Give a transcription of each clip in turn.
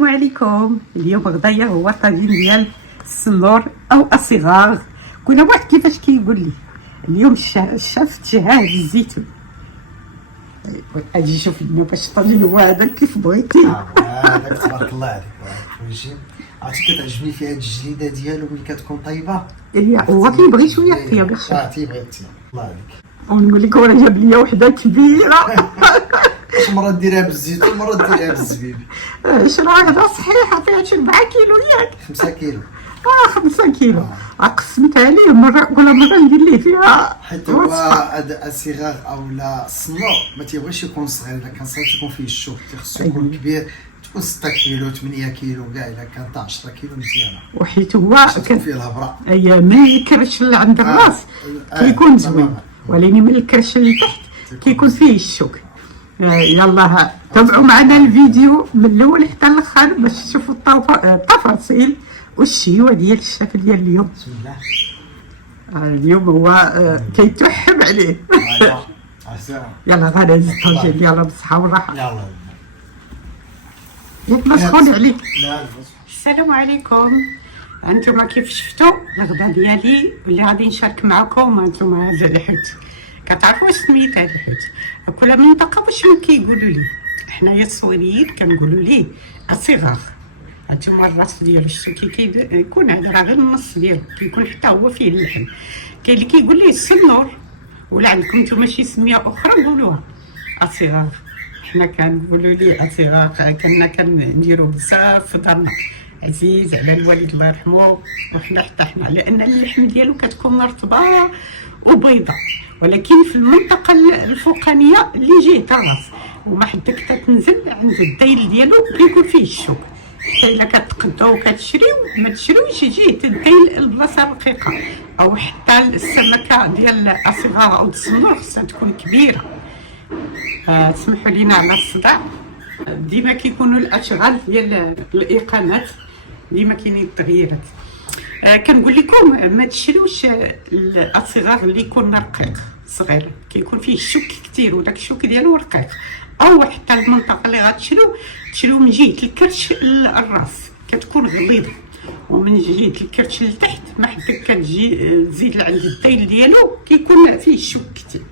السلام عليكم. اليوم غدايا هو طاجين ديال السنور او الصغار. كل واحد كيفاش كيقول لي. اليوم الشاف تجهز الزيتون. اجي شوف لنا باش الطاجين هو هذا كيف بغيتي. هذاك تبارك الله عليك. فهمتي عرفتي كتعجبني فيها هاد الجليده ديالو ملي كتكون طيبه. هو كيبغي شويه طياب اه تيبغي الله عليك. ونقول لك راه جاب لي وحده كبيره. مرة ديريها بالزيتون مرة ديريها بالزبيب. شنو هكذا صحيحه فيها شي 4 كيلو ياك 5 كيلو. 5 كيلو. قسمتها عليه مره كل مره ندير ليه فيها. حيت هو هذا الصغار اولا الصنور ما تيبغيش يكون صغير، الا كان صغير تيكون فيه الشوك، تيخصو يكون كبير، تكون 6 كيلو 8 كيلو كاع، الا كان 10 كيلو مزيانه. وحيت هو كان فيه الهبره من الكرش اللي عند الراس كيكون زوين، ولكن من الكرش اللي تحت كيكون فيه الشوك. يلا تابعوا معنا الفيديو من الاول حتى الاخر باش تشوفوا التفاصيل والشيوه ديال الشاف ديال اليوم. بسم الله. اليوم هو كيتوحم عليه. يلا غادي نزيد الطاجين. يلا بالصحه والراحه. يلا ياك ما سخون عليك. لا السلام عليكم. انتم كيف شفتوا الغدا ديالي اللي غادي نشارك معكم. انتم هذا الحوت كتعرفوا واش سميت هذا الحوت. كل منطقه واش كيقولوا لي. حنايا الصويريين كنقولوا ليه الصغار. هانتوما الراس ديالو شتو كيكون هذا راه غير النص ديالو كيكون حتى هو فيه اللحم. كاين اللي كيقول ليه السنور، ولا عندكم نتوما شي سميه اخرى قولوها الصغار. حنا كنقولوا ليه الصغار. كنا كنديرو بزاف في دارنا، عزيز على الوالد الله يرحمه، وحنا حتى حنا لان اللحم ديالو كتكون رطبه وبيضه، ولكن في المنطقه الفوقانيه اللي جهه الراس وما حدك تتنزل عند الديل ديالو كيكون فيه الشوك. حتى الا كتقداو وكتشريو ما تشريوش جهه الديل البلاصه الرقيقه، او حتى السمكه ديال الصغار او الصنور خصها تكون كبيره. تسمحوا لينا على الصداع، ديما كيكونوا الاشغال ديال الاقامات ديما كاينين التغييرات. كنقول لكم ما تشريوش الصغار اللي يكون رقيق صغير، كيكون فيه الشوك كثير وداك الشوك ديالو رقيق، او حتى المنطقه اللي غتشريو من جهه الكرش الراس كتكون غليظه، ومن جهه الكرش لتحت ما حدك كتجي تزيد لعند الديل ديالو كيكون فيه الشوك كثير.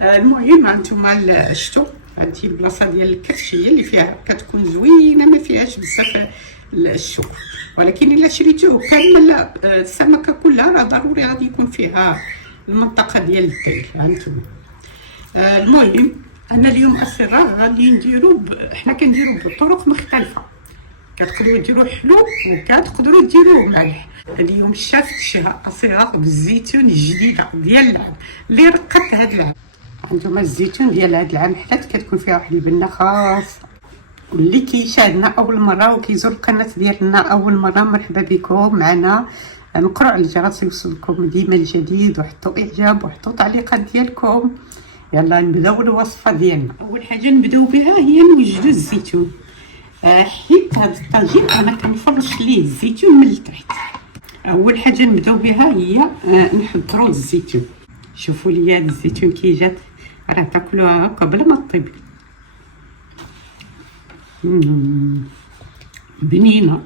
المهم هانتوما شفتوا هذه البلاصه ديال الكرش هي اللي فيها كتكون زوينه ما فيهاش بزاف الشوك، ولكن الا شريتوه كامل السمكه كلها راه ضروري غادي يكون فيها المنطقه ديال الديل. هانتوما المهم انا اليوم الصغار غادي نديرو حنا كنديرو بطرق مختلفه. كتقدروا ديروا حلو وكتقدروا ديروه مالح. اليوم الشاف تشها الصغار بالزيتون الجديده ديال العام اللي رقت هاد العام. عندهم الزيتون ديال هاد العام حلات كتكون فيها واحد البنه خاصه. واللي كيشاهدنا اول مره وكيزور القناه ديالنا اول مره مرحبا بكم معنا. نقروا على الجرس يوصلكم ديما الجديد، وحطوا اعجاب وحطوا تعليقات ديالكم. يلا نبداو الوصفه ديالنا. اول حاجه نبداو بها هي نوجدوا الزيتون. حيت هذا الطاجين انا كنفرش ليه الزيتون من التحت. اول حاجه نبداو بها هي نحضروا الزيتون. شوفوا لي هذا الزيتون كي جات راه تاكلوها هكا بلا ما طيب، بنينه.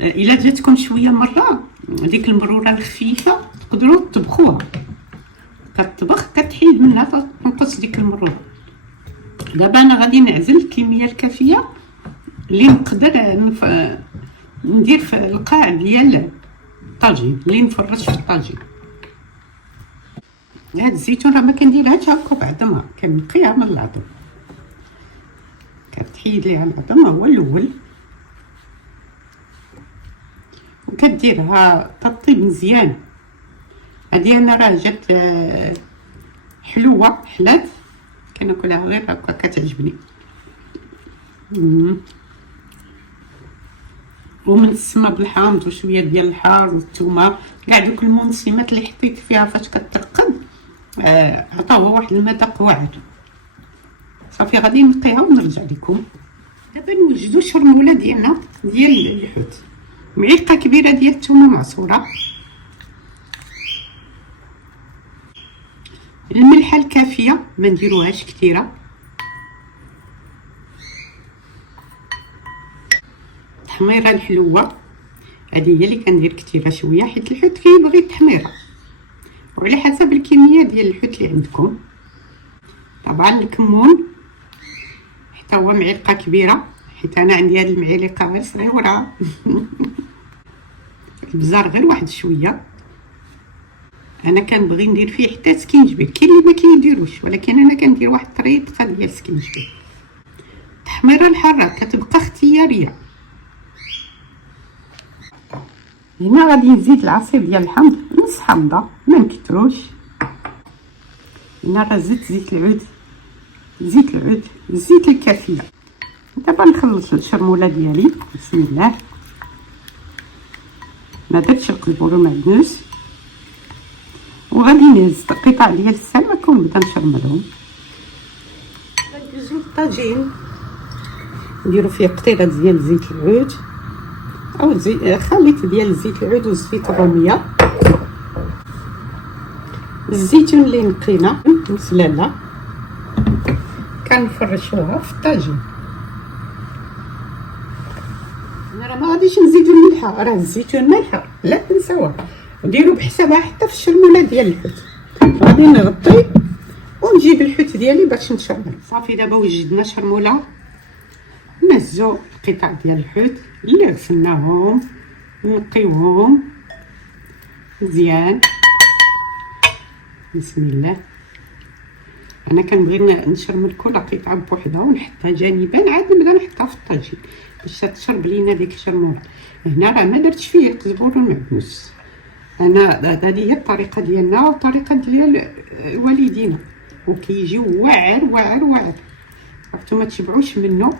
الا جاتكم شويه مره ديك المروره الخفيفه تقدروا تطبخوها، كتطبخ كتحيد منها تنقص ديك المروره. دابا انا غادي نعزل الكميه الكافيه اللي نقدر ندير في القاع ديال الطاجين اللي نفرش في الطاجين. هاد الزيتون راه ما كنديرهاش هكا بعد ما كنقيها من العظم، كتحيد ليها العظم هو الاول وكديرها تطيب مزيان. هادي انا راه جات حلوه حلات كناكلها غير هكا كتعجبني. ومن السما بالحامض وشويه ديال الحار والثومه كاع دوك المنسمات اللي حطيت فيها فاش كترقد عطاوها واحد المذاق واعر. صافي غادي نقيها ونرجع لكم. دابا نوجدوا الشرموله ديالنا ديال الحوت. معلقه كبيره ديال الثومه معصوره، الملحه الكافيه ما نديروهاش كثيره، التحميره الحلوه هذه هي اللي كندير كثيره شويه، حيت الحوت كيبغي التحميره، وعلى حسب الكميه ديال الحوت اللي عندكم. طبعا الكمون حتى هو معلقه كبيره، حيت انا عندي هاد المعلقه غير صغيره. البزار غير واحد شويه، انا كنبغي ندير فيه حتى سكينجبير، كاين اللي ما كيديروش، ولكن انا كندير واحد الطريقه ديال السكينجبير. التحميره الحاره كتبقى اختياريه. هنا غادي نزيد العصير ديال الحامض نص حامضه، ما نكتروش. هنا راه زيت العود، الزيت الكافيه. دابا نخلص الشرموله ديالي، بسم الله. ما درتش القزبر والمعدنوس، وغادي نهز قطع ديال السمك ونبدا نشرملهم. ندوزو الطاجين، نديرو فيه قطيره ديال زيت العود او خليط ديال زيت العود وزيت الروميه، الزيتون اللي نقينا مسلاله كنفرشوها في الطاجين. انا راه ما غاديش نزيدو الملحه، راه الزيتون مالحه لا تنساوها، نديرو بحسابها حتى في الشرموله ديال الحوت. غادي نغطي ونجيب الحوت ديالي باش نشرمل. صافي دابا وجدنا شرموله، نهزو القطع ديال الحوت اللي غسلناهم، نقيوهم مزيان. بسم الله. انا كنبغي نشرمل كل قطعه بوحدها ونحطها جانبا، عاد نبدا نحطها في الطاجين باش تشرب لينا ديك الشرموله. هنا راه ما درتش فيه القزبر والمعدنوس، انا هذه هي الطريقه ديالنا والطريقه ديال والدينا، وكيجيو واعر واعر واعر. عرفتوا ما تشبعوش منه.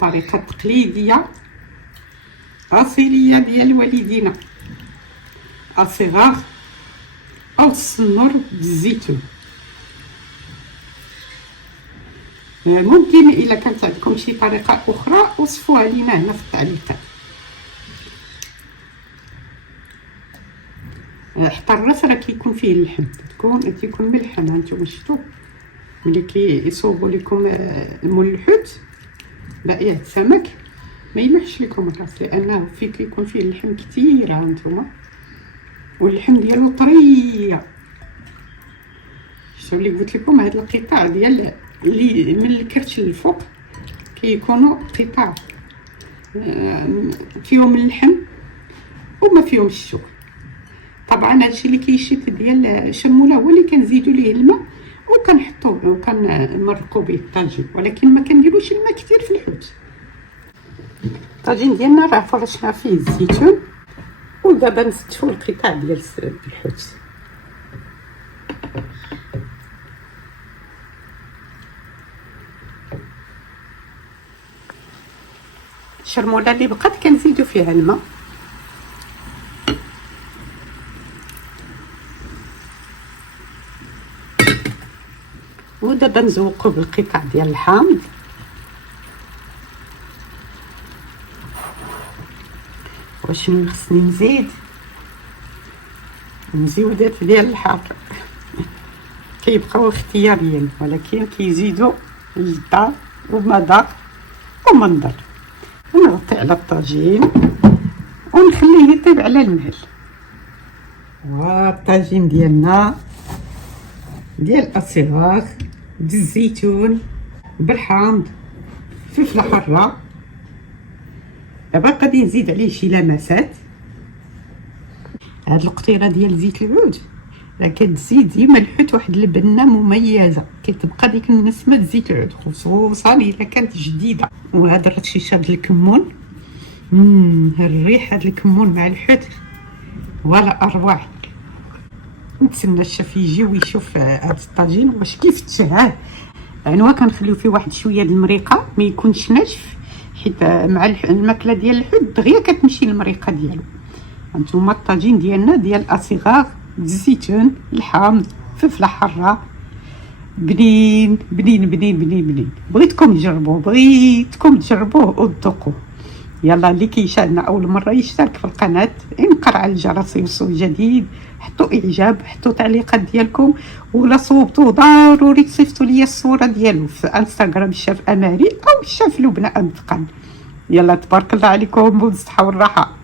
طريقه تقليديه اصيليه ديال والدينا، الصغار او السنور بالزيتون. ممكن الا كانت عندكم شي طريقه اخرى وصفوها لينا هنا في التعليقات. حتى الراس راه كيكون فيه اللحم، تيكون ملحم. هانتوما شفتوا ملي كيصوبوا لكم مول الحوت بقيه السمك ما يمحش لكم الراس، لانه فيه كيكون فيه اللحم كثير هانتوما، واللحم ديالو طريه. شفتوا اللي قلت لكم هاد القطع ديال اللي من الكرش للفوق كيكونوا قطع فيهم اللحم وما فيهم الشوك. طبعا هادشي اللي كيشد ديال الشرموله هو اللي كنزيدوا ليه الماء وكنحطوه وكنمرقوا به الطاجين، ولكن ما كنديروش الماء كثير في الحوت. الطاجين ديالنا راه فرشنا فيه الزيتون، ودابا نستفوا القطع ديال الحوت. الشرموله اللي بقات كنزيدوا فيها الماء، ودابا نزوقوا بالقطع ديال الحامض. وشنو خصني نزيد ديال الحار كيبقاو اختياريين، ولكن كيزيدوا الجدار ومذاق ومنظر. ونغطي على الطاجين ونخليه يطيب على المهل. والطاجين ديالنا ديال الصغار بالزيتون بالحامض فلفله حاره. دابا غادي نزيد عليه شي لمسات. هاد القطيره ديال زيت العود راه كتزيد ديما الحوت واحد البنه مميزه، كتبقى ديك النسمه زيت العود، خصوصا الا كانت جديده. وهذا الرشيشه ديال الكمون، الريحه ديال الكمون مع الحوت ولا اروع. نتسنى الشيف يجي ويشوف هذا الطاجين واش كيف تشهاه. عنوه كنخليو فيه واحد شويه د المريقه، ما يكونش ناشف، حيت مع الماكله ديال الحوت دغيا كتمشي المريقه ديالو. هانتوما الطاجين ديالنا ديال الصغار بالزيتون الحامض فلفله حاره، بنين بنين بنين بنين بنين. بغيتكم تجربوه وتذوقوه. يلا اللي كيشاهدنا اول مره يشترك في القناه، ينقر على الجرس يوصل جديد، حطوا اعجاب، حطوا تعليقات ديالكم، ولا صوبتوا ضروري تصيفطوا لي الصوره ديالو في انستغرام الشاف اماري او الشاف لبنى امثقل. يلا تبارك الله عليكم بالصحة والراحة.